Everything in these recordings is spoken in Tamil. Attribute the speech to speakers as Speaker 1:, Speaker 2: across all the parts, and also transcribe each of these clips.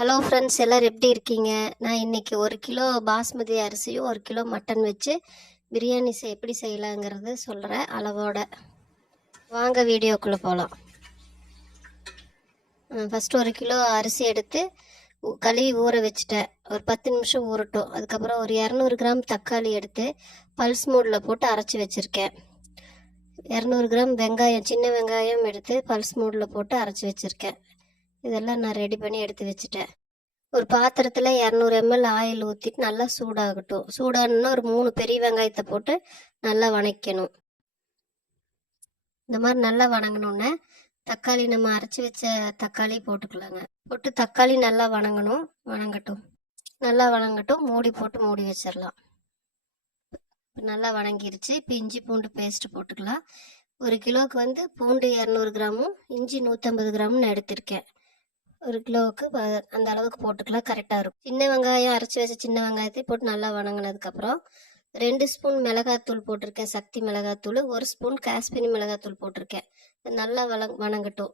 Speaker 1: ஹலோ ஃப்ரெண்ட்ஸ் எல்லோரும் எப்படி இருக்கீங்க? நான் இன்னைக்கு ஒரு கிலோ பாஸ்மதி அரிசியும் ஒரு கிலோ மட்டன் வச்சு பிரியாணி செய் எப்படி செய்யலாங்கிறது சொல்கிறேன் அளவோட. வாங்க வீடியோக்குள்ளே போகலாம் ஃபஸ்ட்டு ஒரு கிலோ அரிசி எடுத்து கழுவி ஊற வச்சுட்டேன். ஒரு பத்து நிமிஷம் ஊறட்டும். அதுக்கப்புறம் ஒரு இரநூறு கிராம் தக்காளி எடுத்து பல்ஸ் மூடில் போட்டு அரைச்சி வச்சுருக்கேன். இரநூறு கிராம் வெங்காயம் சின்ன வெங்காயம் எடுத்து பல்ஸ் மூடில் போட்டு அரைச்சி வச்சுருக்கேன். இதெல்லாம் நான் ரெடி பண்ணி எடுத்து வச்சுட்டேன். ஒரு பாத்திரத்தில் இரநூறு எம்எல் ஆயில் ஊற்றிட்டு நல்லா சூடாகட்டும். சூடானுன்னா ஒரு மூணு பெரிய வெங்காயத்தை போட்டு நல்லா வணக்கணும். இந்த மாதிரி நல்லா வணங்கினோன்னே தக்காளி நம்ம அரைச்சி வச்ச தக்காளி போட்டுக்கலாங்க. போட்டு தக்காளி நல்லா வணங்கணும். வணங்கட்டும். நல்லா வணங்கட்டும். மூடி போட்டு மூடி வச்சிடலாம் இப்போ நல்லா வணங்கிருச்சு. இப்போ இஞ்சி பூண்டு பேஸ்ட் போட்டுக்கலாம். ஒரு கிலோவுக்கு வந்து பூண்டு இரநூறு கிராமும் இஞ்சி நூற்றம்பது கிராமும் நான் எடுத்திருக்கேன். ஒரு கிலோவுக்கு அந்த அளவுக்கு போட்டுக்கலாம் கரெக்டாக இருக்கும். சின்ன வெங்காயம் அரைச்சி வச்ச சின்ன வெங்காயத்தை போட்டு நல்லா வணங்கினதுக்கப்புறம் ரெண்டு ஸ்பூன் மிளகாத்தூள் போட்டிருக்கேன் சக்தி மிளகாத்தூள் ஒரு ஸ்பூன் காஷ்மீரி மிளகாத்தூள் போட்டிருக்கேன். நல்லா வள வணங்கட்டும்.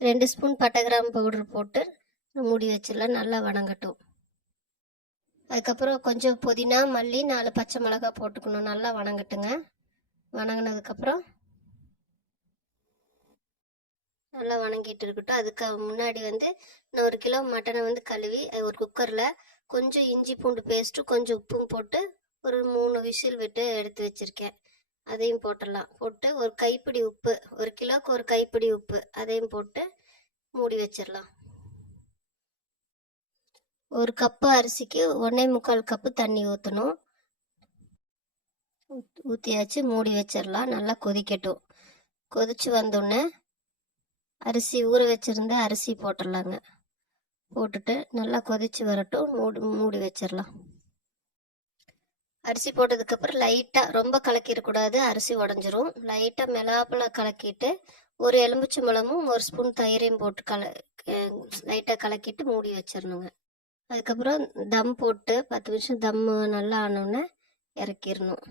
Speaker 1: ரெண்டு ஸ்பூன் பட்டை கிராம் பவுடர் போட்டு மூடி வச்சிடலாம் நல்லா வணங்கட்டும். அதுக்கப்புறம் கொஞ்சம் புதினா மல்லி நாலு பச்சை மிளகா போட்டுக்கணும். நல்லா வணங்கட்டுங்க. வணங்கினதுக்கப்புறம் நல்லா வணங்கிட்டு இருக்கட்டும். அதுக்கு முன்னாடி வந்து நான் ஒரு கிலோ மட்டனை வந்து கழுவி அது ஒரு குக்கரில் கொஞ்சம் இஞ்சி பூண்டு பேஸ்ட்டு கொஞ்சம் உப்பும் போட்டு ஒரு மூணு விசில் விட்டு எடுத்து வச்சுருக்கேன். அதையும் போட்டுடலாம். போட்டு ஒரு கைப்பிடி உப்பு ஒரு கிலோவுக்கு ஒரு கைப்பிடி உப்பு அதையும் போட்டு மூடி வச்சிடலாம். ஒரு கப்பு அரிசிக்கு ஒன்றே முக்கால் கப்பு தண்ணி ஊற்றணும் ஊற்றியாச்சு மூடி வச்சிடலாம். நல்லா கொதிக்கட்டும். கொதிச்சு வந்தோடனே அரிசி ஊற வச்சிருந்த அரிசி போட்டுடலாங்க. போட்டுட்டு நல்லா கொதிச்சு வரட்டும் மூடி மூடி வச்சிடலாம். அரிசி போட்டதுக்கப்புறம் லைட்டாக ரொம்ப கலக்கிடக்கூடாது அரிசி உடஞ்சிரும். லைட்டாக மிளாப்பில் கலக்கிட்டு ஒரு எலுமிச்சை மிளமும் ஒரு ஸ்பூன் தயிரையும் போட்டு கல லைட்டாக கலக்கிட்டு மூடி வச்சிடணுங்க. அதுக்கப்புறம் தம் போட்டு பத்து நிமிஷம் தம் நல்லா ஆனோடனே இறக்கிடணும்.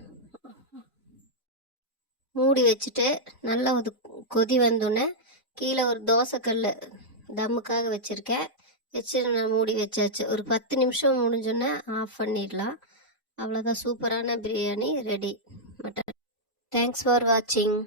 Speaker 1: மூடி வச்சுட்டு நல்லா ஒரு கொதி வந்தோடனே கீழே ஒரு தோசைக்கல் தம்முக்காக வச்சுருக்கேன். வச்சு நான் மூடி வச்சாச்சு. ஒரு பத்து நிமிஷம் முடிஞ்சோன்னே ஆஃப் பண்ணிடலாம். அவ்வளோதான் சூப்பரான biryani ready mutton. Thanks for வாட்சிங்